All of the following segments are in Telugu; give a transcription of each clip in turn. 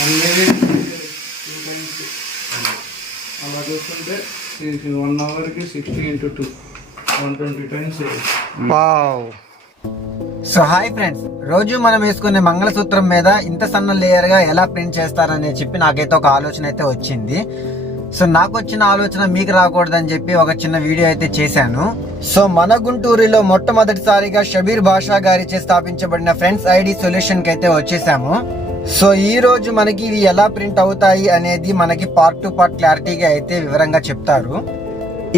1 minute 2 times అలా చూస్తుంటే 1 అవర్కి 60 into 2 120 times. Wow. So hi friends, రోజు మనం వేసుకునే మంగళసూత్రం మీద ఇంత సన్న లేయర్ గా ఎలా ప్రింట్ చేస్తారని చెప్పి నాకైతే ఒక ఆలోచన అయితే వచ్చింది. సో నాకు వచ్చిన ఆలోచన మీకు రాకూడదని చెప్పి ఒక చిన్న వీడియో అయితే చేశాను. సో మన గుంటూరులో మొట్టమొదటిసారిగా షబీర్ బాషా గారిచే స్థాపించబడిన ఫ్రెండ్స్ ఐడి సొల్యూషన్ కి అయితే వచ్చేసాము. సో ఈ రోజు మనకి ఇవి ఎలా ప్రింట్ అవుతాయి అనేది మనకి పార్ట్ టు పార్ట్ క్లారిటీగా అయితే వివరంగా చెప్తారు.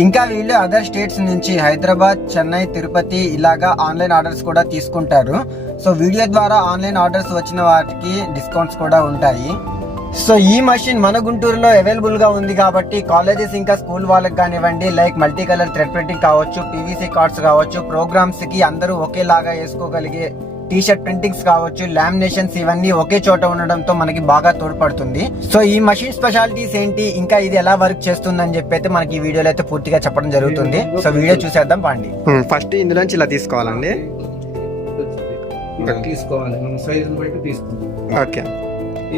ఇంకా వీళ్ళు అదర్ స్టేట్స్ నుంచి హైదరాబాద్, చెన్నై, తిరుపతి ఇలాగా ఆన్లైన్ ఆర్డర్స్ కూడా తీసుకుంటారు. సో వీడియో ద్వారా ఆన్లైన్ ఆర్డర్స్ వచ్చిన వాటికి డిస్కౌంట్స్ కూడా ఉంటాయి. సో ఈ మషిన్ మన గుంటూరులో అవైలబుల్ గా ఉంది కాబట్టి కాలేజెస్ ఇంకా స్కూల్ వాళ్ళకి కానివ్వండి, like multi colour thread printing కావచ్చు, పీవీసీ కార్డ్స్ కావచ్చు, ప్రోగ్రామ్స్ కి అందరూ ఒకేలాగా వేసుకోగలిగే టీ-షర్ట్ ప్రింటింగ్స్ కావచ్చు, లామినేషన్స్ ఇవన్నీ ఒకే చోట ఉండడంతో మనకి బాగా తోడ్పడుతుంది. సో ఈ మషిన్ స్పెషాలిటీస్ ఏంటి, ఇంకా ఇది ఎలా వర్క్ చేస్తుందని చెప్పి అయితే మనకి ఈ వీడియోలో అయితే పూర్తిగా చెప్పడం జరుగుతుంది. సో వీడియో చూసేద్దాం పండి. ఫస్ట్ ఇందులోంచి ఇలా తీసుకోవాలండి, తీసుకోవాలి మన సైజుని బట్టి తీసుకుంటాం. ఓకే.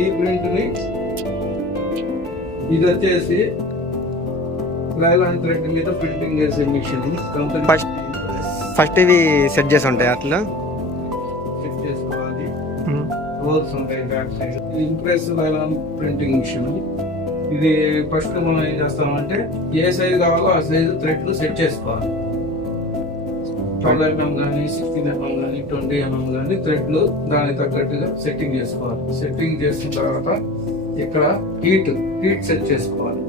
ఈ ప్రింట్ ని ఇది వచ్చేసి లైలాన్ థ్రెడ్ మీద ప్రింటింగ్ చేసే మిషన్. ఫస్ట్ ఇవి సెట్ చేసి ఉంటాయి, అట్లా సెట్ చేసుకోవాలి. రోల్స్ ఉంటాయి బ్యాక్ సైడ్. ఇది ఇంప్రెస్ లైలాన్ ప్రింటింగ్ మిషన్. ఇది ఫస్ట్ మనం ఏం చేస్తామంటే ఏ సైజ్ కావాలో ఆ సైజు థ్రెడ్ సెట్ చేసుకోవాలి. 12 mm కానీ 16 mm కానీ 20 mm కానీ థ్రెడ్లు దానికి తగ్గట్టుగా సెట్టింగ్ చేసుకోవాలి. సెట్టింగ్ చేసిన తర్వాత ఇక్కడ హీట్ సెట్ చేసుకోవాలి.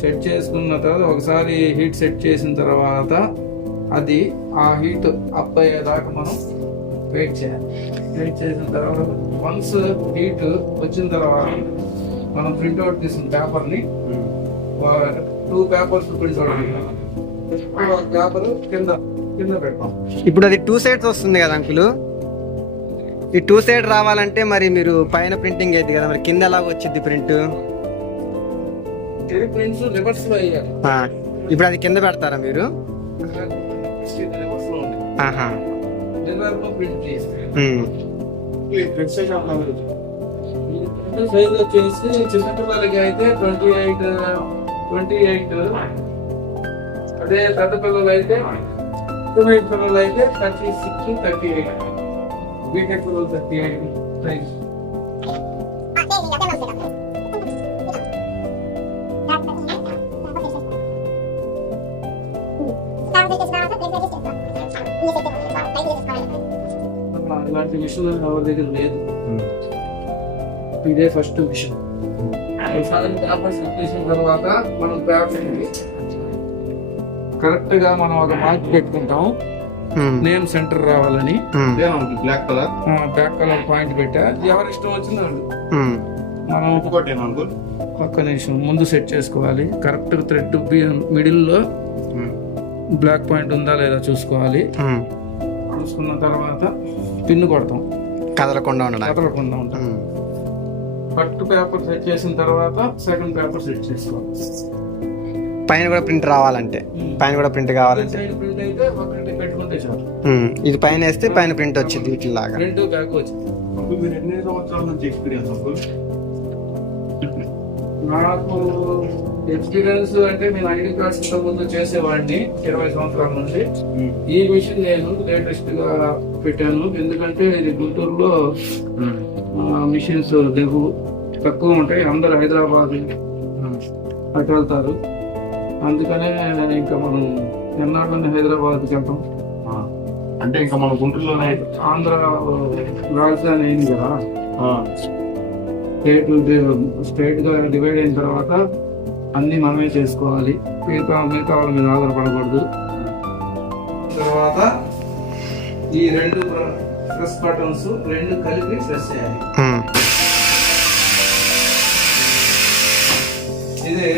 సెట్ చేసుకున్న తర్వాత ఒకసారి హీట్ సెట్ చేసిన తర్వాత అది ఆ హీట్ అప్ అయ్యేదాకా మనం వెయిట్ చేయాలి. వెయిట్ చేసిన తర్వాత వన్స్ హీట్ వచ్చిన తర్వాత మనం ప్రింట్అవుట్ తీసిన పేపర్ని 2 పేపర్స్ ప్రింట్అవుట్ పేపర్ కింద పెడతాం. ఇప్పుడు అది 2 సైడ్స్ వస్తుంది కదా అంకుల్, ఈ 2 సైడ్ రావాలంటే మరి మీరు పైన ప్రింటింగ్ అయితే కదా, మరి కింద ఎలా వచ్చింది ప్రింట్? ప్రింట్స్ రివర్స్ లో వేయాలి. ఇప్పుడు అది కింద పెడతారా మీరు? సైజ్ వచ్చేసి చిన్నపిల్లలకి అయితే 28 అదే పెద్ద పిల్లలు అయితే 28 పిల్లలు అయితే 36, 38 బీటెక్ పిల్లలు 38 సైజ్. ఇలాంటి మిషన్ ఎవరి దగ్గర లేదు. ఇదే ఫస్ట్ మిషన్. పేపర్ సెట్ చేసిన తర్వాత మనం పేపర్ కరెక్ట్ గా మనం ఒక మార్క్ పెట్టుకుంటాం, నేమ్ సెంటర్ రావాలని. బ్లాక్ కలర్ పాయింట్ పెట్టా, ఎవరి ఇష్టం వచ్చిందో మనం ఒక్క నిమిషం ముందు సెట్ చేసుకోవాలి. కరెక్ట్ థ్రెడ్ మిడిల్ లో బ్లాక్ పాయింట్ ఉందా లేదా చూసుకోవాలి. చూసుకున్న తర్వాత పిన్ను కొడతాం, కదలకుండా ఉంటాం. ఫస్ట్ పేపర్ సెట్ చేసిన తర్వాత సెకండ్ పేపర్ సెట్ చేసుకోవాలి. పైన కూడా ప్రింట్ రావాలంటే, పైన కూడా ప్రింట్ కావాలంటే ప్రింట్ అయితే ఒకటి పెట్టుకుంటే చాలు. ఇది పైన వేస్తే పైన ప్రింట్ వచ్చింది ఇట్లాగా. రెండు బ్యాక్ వచ్చింది. మీరు ఎన్ని సంవత్సరాల నుంచి ఎక్స్పీరియన్స్? నాకు ఎక్స్పీరియన్స్ అంటే నేను ఐడి కార్డ్స్ ఇంత ముందు చేసేవాడిని 20 సంవత్సరాల నుండి. ఈ మిషన్ నేను లేటెస్ట్ గా పెట్టాను, ఎందుకంటే ఇది గుంటూరులో మిషన్స్ లేవు, తక్కువ ఉంటాయి. అందరు హైదరాబాద్ అటు వెళ్తారు. అందుకనే ఇంకా మనం ఎన్నాళ్ళని హైదరాబాద్కి వెళ్తాం. అంటే ఇంకా మన గుంటూరులోనే ఆంధ్ర రాజధాని అయింది కదా, స్టేట్ గా డివైడ్ అయిన తర్వాత అన్ని మనమే చేసుకోవాలి. మిగతా వాళ్ళ మీద ఆధారపడకూడదు. తర్వాత ఈ 2 ప్రెస్ బటన్స్ 2 కలిపి ప్రెస్ చేయాలి. ఇది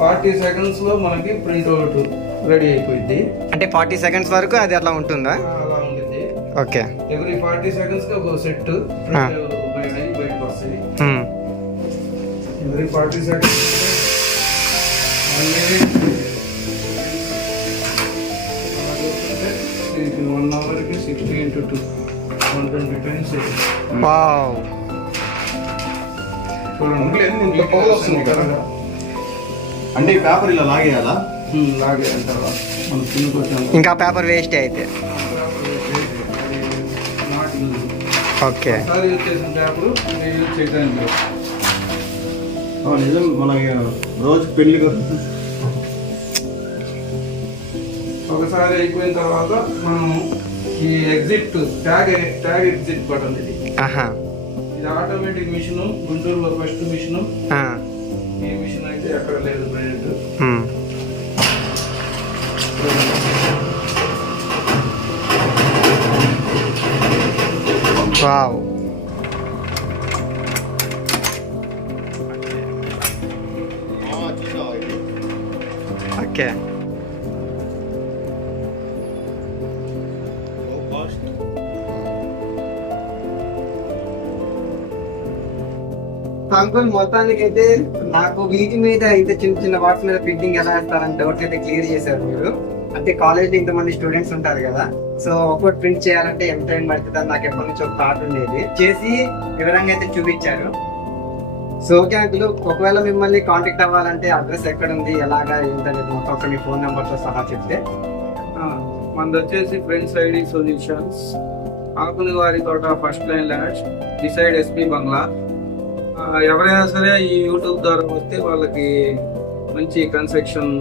40 సెకండ్స్ లో మనకి ప్రింట్అవుట్ రెడీ అయిపోయింది. అంటే 40 సెకండ్స్ వరకు అది అట్లా ఉంటుందా? అలా ఉంటుంది. ఓకే. ఎవ్రీ 40 సెకండ్స్ కి ఒక సెట్ బయటకు వస్తుంది. Every 40 seconds 1 minute 1 అవర్కి 60 into 2 120 times. Wow. చూడండి ఇంట్లో పొగలు వస్తుంది కదా. అంటే ఈ పేపర్ ఇలా లాగేయాలా? లాగే అంటారా మనం తినుకొచ్చాము. ఇంకా పేపర్ వేస్ట్ అయితే. ఓకే. ఒకసారి యూజ్ చేసిన పేపర్ యూజ్ చేయడానికి నిజం. మన రోజు పెళ్లి ఒకసారి అయిపోయిన తర్వాత మనం ఈ ఎగ్జిట్ ట్యాగ్ ఎగ్జిట్ బటన్ ఇది. ఇది ఆటోమేటిక్ మిషన్. గుంటూరులో ఫస్ట్ మిషన్. ఈ మిషన్ అయితే ఎక్కడ లేదు ప్రజెంట్. వావ్. ఓకే. అంకుల్ మొత్తానికి అయితే నాకు వీటి మీద అయితే చిన్న చిన్న వాట్స్ మీద ప్రింటింగ్ ఎలా వేస్తారని డౌట్ అయితే క్లియర్ చేశారు మీరు. అంటే కాలేజ్ లో ఇంతమంది స్టూడెంట్స్ ఉంటారు కదా, సో ఒక్కటి ప్రింట్ చేయాలంటే ఎంత టైం పడుతుంది నాకు ఎప్పటి నుంచి ఒక థాట్ ఉండేది. చేసి వివరంగా అయితే చూపించారు. సో ఓకే అంకుల్, ఒకవేళ మిమ్మల్ని కాంటాక్ట్ అవ్వాలంటే అడ్రస్ ఎక్కడ ఉంది, ఎలాగా ఏంటనేది మొత్తం ఒక మీ ఫోన్ నెంబర్ తో సహా చెప్తే. మనది వచ్చేసి ఫ్రెండ్స్ ఐడి సొల్యూషన్స్, ఆకుని వారి తోట, ఫస్ట్ లైన్ ల్యాష్, డిసైడ్ ఎస్పీ బంగ్లా. ఎవరైనా సరే ఈ యూట్యూబ్ ద్వారా వస్తే వాళ్ళకి మంచి కన్సెక్షన్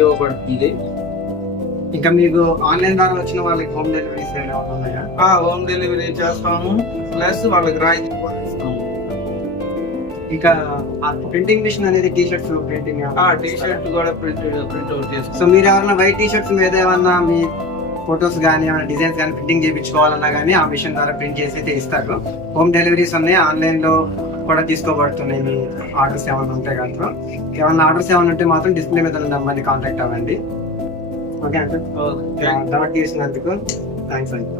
ఇవ్వబడుతుంది. ఇంకా మీకు ఆన్లైన్ ద్వారా వచ్చిన వాళ్ళకి హోమ్ డెలివరీ ఉన్నాయా? హోమ్ డెలివరీ చేస్తాము, ప్లస్ వాళ్ళకి రాయితీ కూడా ఇస్తాము. ఇంకా ప్రింటింగ్ మిషన్ అనేది T shirts printing, T shirt కూడా ప్రింట్ అవుట్ చేస్తాం. సో మీరు ఎవరైనా వైట్ టీ షర్ట్స్ మీద ఏమన్నా మీ ఫొటోస్ కానీ ఏమైనా డిజైన్స్ కానీ ప్రింటింగ్ చేయించుకోవాలన్నా కానీ ఆ మిషన్ ద్వారా ప్రింట్ చేసి అయితే ఇస్తారు. హోమ్ డెలివరీస్ ఉన్నాయి, ఆన్లైన్ లో కూడా తీసుకోబడుతున్నాయి. మీ ఆర్డర్స్ ఏమైనా ఉంటాయి కదా, ఏమైనా ఆర్డర్స్ ఏమైనా ఉంటే మాత్రం డిస్ప్లే మీద ఉన్న నెంబర్ని కాంటాక్ట్ అవ్వండి. ఓకే అంటే డౌట్ చేసినందుకు థ్యాంక్స్ అండి.